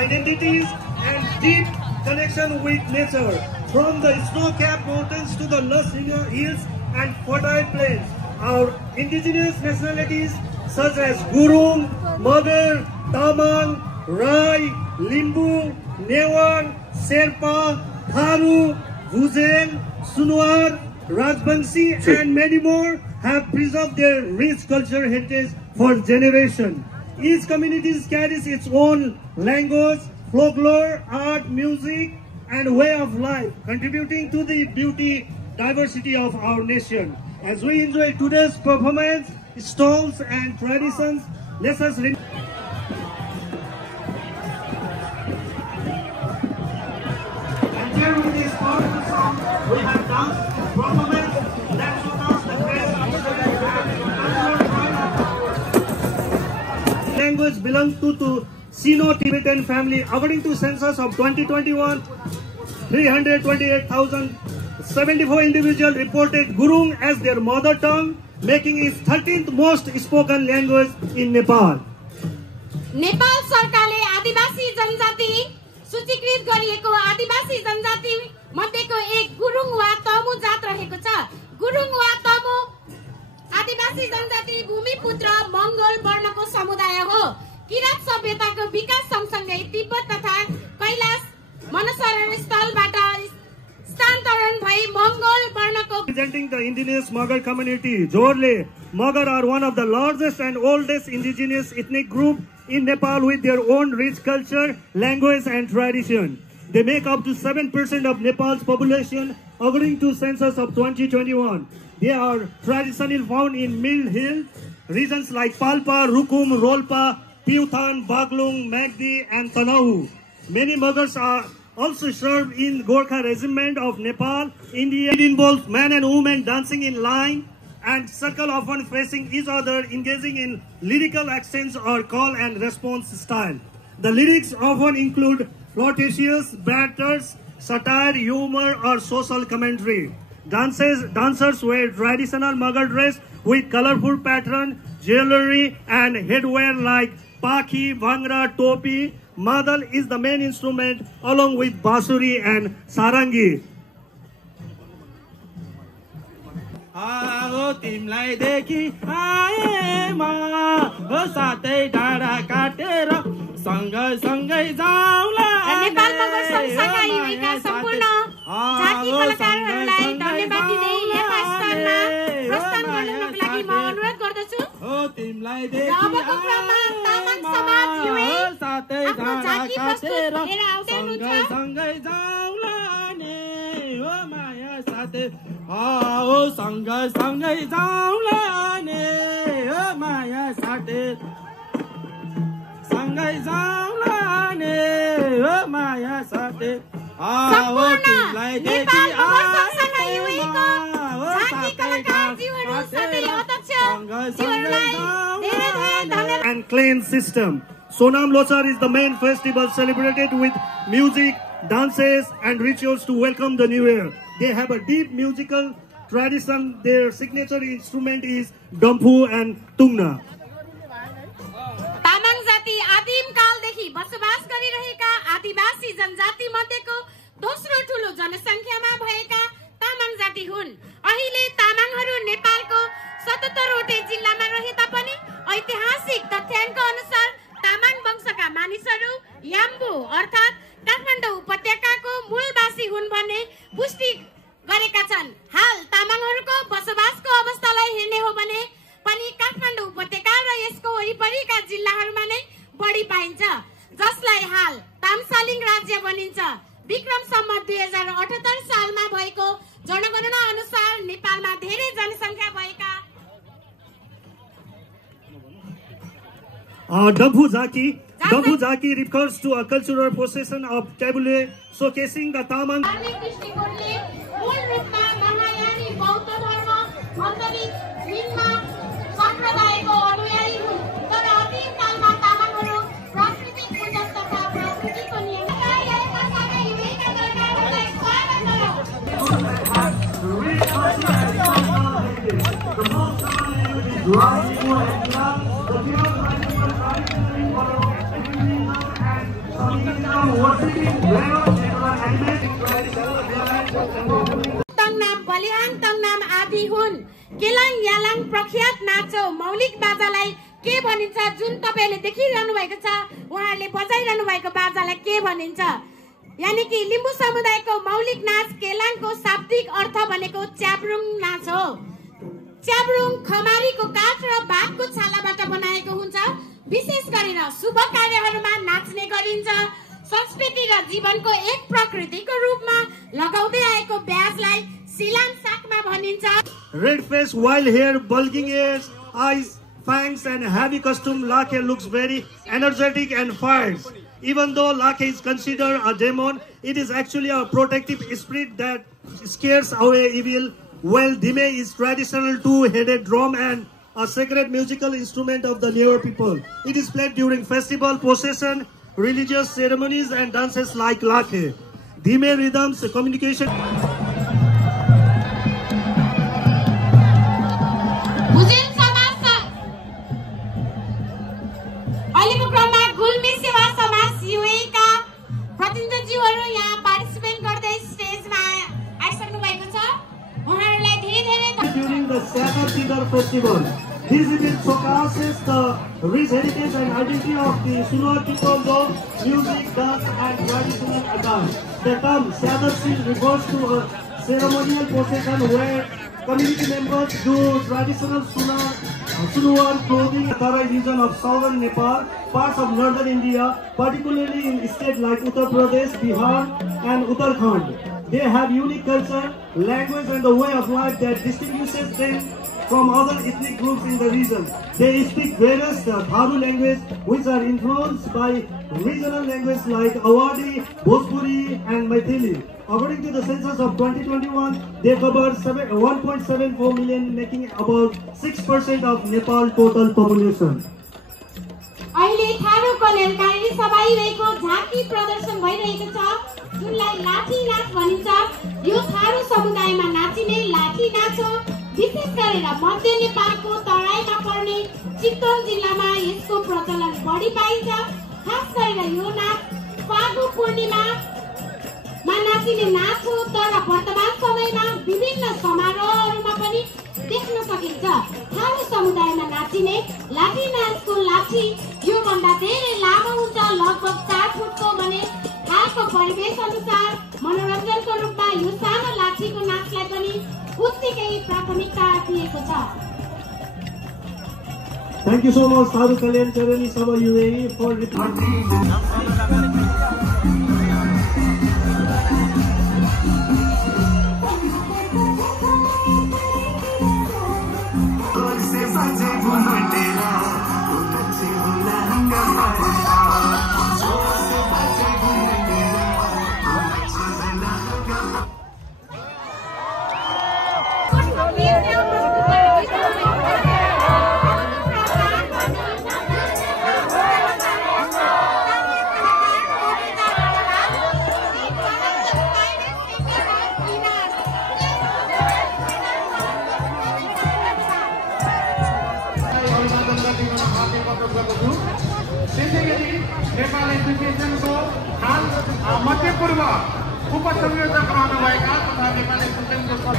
Identities and deep connection with nature, from the snow-capped mountains to the lush hills and fertile plains. Our indigenous nationalities such as Gurung, Magar, Tamang, Rai, Limbu, Newar, Sherpa, Tharu, Bhujen, Sunwar, Rajbansi and many more have preserved their rich cultural heritage for generations. Each community carries its own language, folklore, art, music, and way of life, contributing to the beauty, diversity of our nation. As we enjoy today's performance, stalls, and traditions, let us remember. And here with this powerful song, we have dance, performance, that showcases the grace of language belongs to Sino-Tibetan family. According to census of 2021, 328,074 individuals reported Gurung as their mother tongue, making it 13th most spoken language in Nepal. Nepal सरकारले आदिवासी जनजाति सूचीकृत गरिएको आदिवासी जनजाति मध्येको एक गुरुङ वा तमु जात रहेको छ। गुरुङ वा तमु आदिवासी जनजाति भूमिपुत्र मंगोल वर्णको समुदाय हो। किरात सभ्यताको विकास सँगसँगै तिब्बत तथा कैलाश मनसरोवर स्थलबाट स्थानान्तरण भई Mongol वर्णको Representing the indigenous Magar community, Jorle Magar are one of the largest and oldest indigenous ethnic group in Nepal with their own rich culture, language and tradition. They make up to 7% of Nepal's population according to census of 2021. They are traditionally found in Mill Hill regions like Palpa, Rukum, Rolpa, Piuthan, Baglung, Magdi, and Tanahu. Many Magars are also served in Gorkha Regiment of Nepal. India. It involves men and women dancing in line and circle, often facing each other, engaging in lyrical accents or call and response style. The lyrics often include flirtatious batters, satire, humor, or social commentary. Dancers wear traditional Magar dress with colorful pattern, jewelry, and headwear like Pakhi, Bhangra, Topi. Madal is the main instrument along with Basuri and Sarangi. तिमलाई देखि आए म साथै डाँडा काटेर सँगै जाउँला। नेपाल मगर संस्थाका युवाका सम्पूर्ण जाति कलाकारहरूलाई धन्यवाद दिँदै यस स्थानमा प्रस्थान गर्नको लागि म अनुरोध गर्दछु। तिमलाई देखि अबको क्रममा तामाङ समाज युवा साथै आफ्नो जाति प्रस्तुत लिएर आउँदै हुनुहुन्छ। सँगै जाउँला नि हो माया साथै सँगै जाउँला नि हो माया साथै सँगै जाउँला नि हो माया साथै सम्पूर्ण नेपाल मगर संस्थाका युवाको जाति कलाकारज्यूहरू सधैँ अध्यक्ष ज्यूहरूलाई धेरै धन्यवाद। And clan system. Sonam Lochar is the main festival celebrated with music, dances, and rituals to welcome the new year. They have a deep musical tradition. Their signature instrument is Dampu and Tungna. Tamang जाति आदिम कालदेखि बसोबास गरिरहेका आदिवासी जनजाति मध्येको दोस्रो ठूलो जनसंख्यामा भएका तामाङ जाति हुन्। अहिले तामाङहरू नेपालको 77 वटै जिल्लामा रहे तापनि ऐतिहासिक तथ्याङ्क अनुसार तामाङ वंशका मानिसहरू याम्बु अर्थात् काठमाडौँ उपत्यकाको मूलवासी हुन् भन्ने पुष्टि गरेका छन्। हाल तामाङहरूको बसोबासको अवस्थालाई हेर्ने हो भने पनि काठमाडौँ उपत्यका र यसको वरिपरिका जिल्लाहरूमा नै बढी पाइन्छ, जसलाई Dampu Jaki. Dampu Jaki refers to a cultural procession of tabule showcasing the Tamang. तंगनाम बलिहाङ तंगनाम आदि हुन्। केलाङ यालाङ प्रख्यात नाच हो। मौलिक बाजालाई के भनिन्छ? जुन तपाईले देखिरहनु भएको छ, उहाँहरूले बजाइरहनु भएको बाजालाई के भनिन्छ? यानी कि लिम्बू समुदायको मौलिक नाच केलाङको शाब्दिक अर्थ भनेको च्याब्रुङ नाच हो। च्याब्रुङ खमारीको काठ र बाघको छालाबाट बनाएको हुन्छ। विशेष गरेर शुभ कार्यहरूमा नाच्ने गरिन्छ। संस्कृति र जीवनको एक प्रकृतिको रूपमा लगाउँदै आएको ब्याजलाई सिलाम साकमा भनिन्छ। Red face, wild hair, bulging ears, eyes, fangs and heavy costume, Lakhe looks very energetic and fierce. Even though Lakhe is considered a demon, it is actually a protective spirit that scares away evil. Well, Dhime is traditional two-headed drum and a sacred musical instrument of the Newar people. It is played during festival, procession, religious ceremonies and dances like Lakhe. Dhime rhythms, communication. अहिलेको क्रममा गुल्मी सेवा समाज युए का प्रतिनिधिज्यूहरू यहाँ participate गर्दै स्टेजमा आइसक्नु भएको छ। उहाँहरूलाई धेरै During the Sagar Sidar festival, this event showcases the rich heritage and identity of the Sunuwar people, though music, dance and traditional attire. The term Sagar Sidar refers to a ceremonial procession where community members do traditional Sunuwar clothing. Tarai region of southern Nepal, parts of northern India, particularly in states like Uttar Pradesh, Bihar and Uttarakhand. They have unique culture, language and the way of life that distinguishes them from other ethnic groups in the region. They speak various Tharu language which are influenced by regional languages like Awadhi, Bhojpuri and Maithili. According to the census of 2021, they cover 1.74 million, making about 6% of Nepal total population. अहिले थारू कल्याणकारी सभाइरहेको झाँकी प्रदर्शन भइरहेको छ, जुनलाई लाठी नाच भनिन्छ। यो थारू समुदायमा नाचिने लाठी नाच हो। विशेष गरेर मध्य नेपालको तराईमा पर्ने चितवन जिल्लामा यसको प्रचलन बढी पाइन्छ। खास गरेर यो नाच फागु पूर्णिमामा नाचिने नाच हो, तर वर्तमान समयमा विभिन्न समारोहहरूमा पनि देख्न सकिन्छ। थारू समुदायमा नाचिने लाठी नाचको लाठी यो भन्दा धेरै लामो हुन्छ, लगभग 4 फुटको भने हालको परिवेश अनुसार मनोरञ्जनको रूपमा यो सानो लाठीको नाचलाई पनि उत्तिकै प्राथमिकता दिएको छ। Thank you so much, Tharu Kalyankarani Sabha UAE for Nepal एजुकेसनको हाल मध्यपूर्व उपसंयोजक रहनुभएका तथा नेपाल एजुकेसनको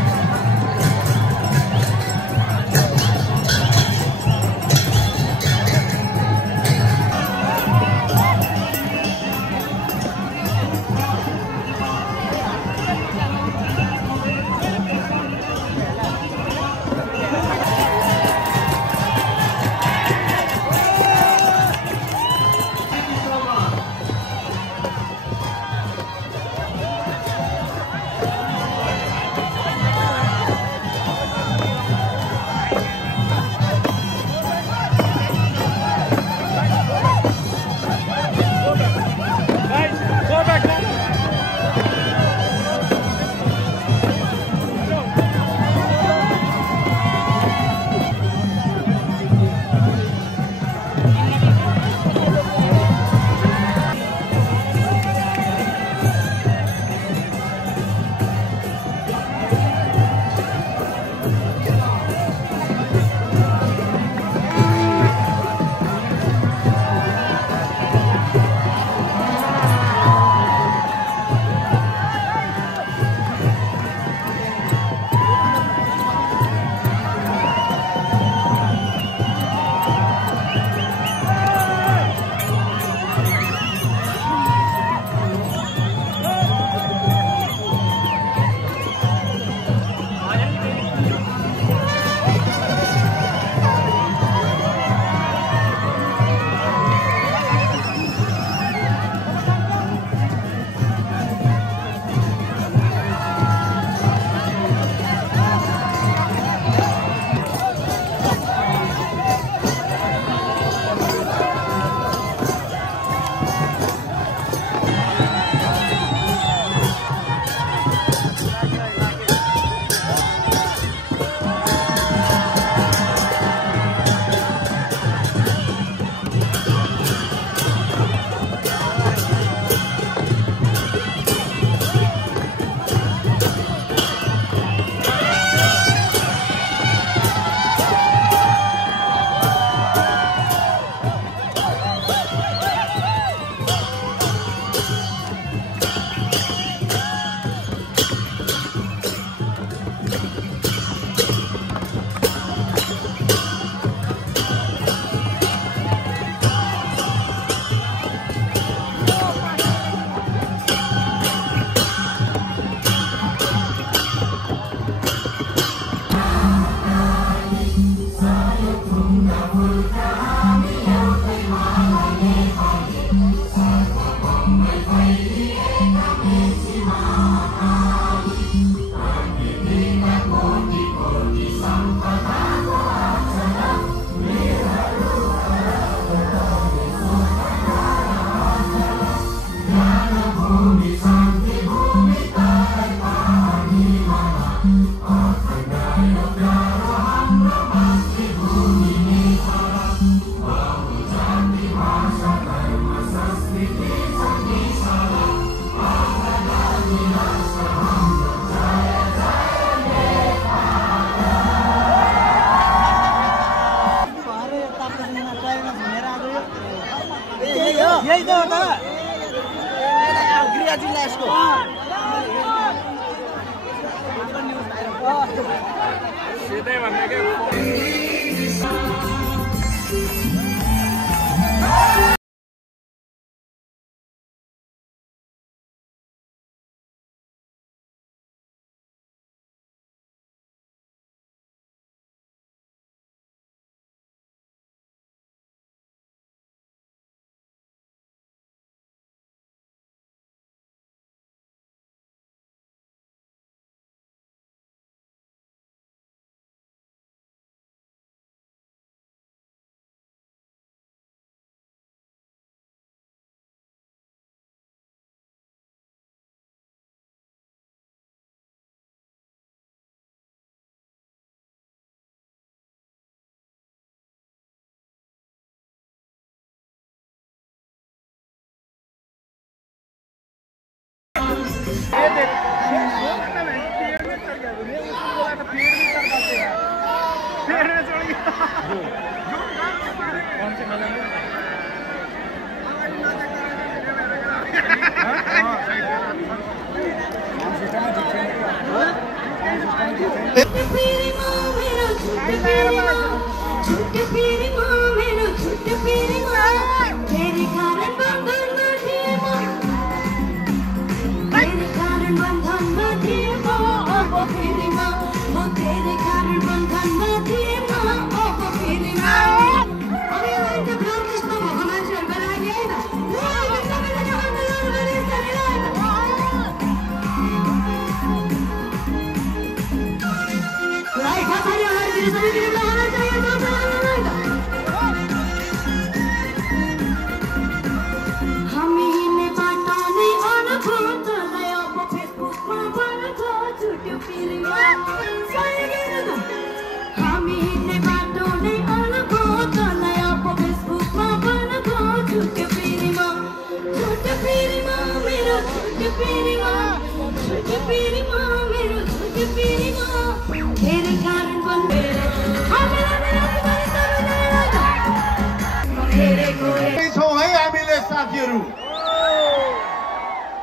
आइज त गृह जिल्ला यसको सिधै भन्ने के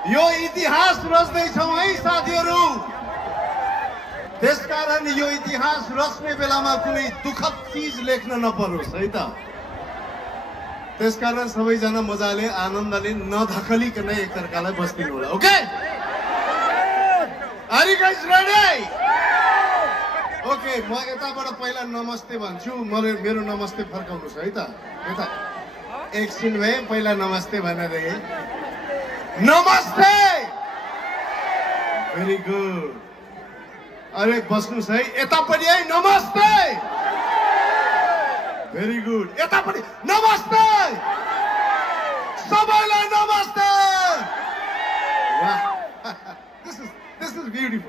यो इतिहास रच्दैछौँ है साथीहरू। त्यसकारण यो इतिहास रच्ने बेलामा कुनै दुःखद चीज लेख्न नपरोस् है त। त्यसकारण सबैजना मजाले आनन्दले नधकलिकन एकअर्कालाई बस्दिनु होला। Okay, are you guys ready? Okay, म यताबाट पहिला नमस्ते भन्छु, मेरो नमस्ते फर्काउनुस् है त। यता एकछिन भए पहिला नमस्ते भनेर नमस्ते, भेरी गुड। अरे बस्नुस् है, यतापट्टि है नमस्ते, भेरी गुड। यतापट्टि नमस्ते, सबैलाई नमस्ते। वाह, दिस इज ब्युटिफुल।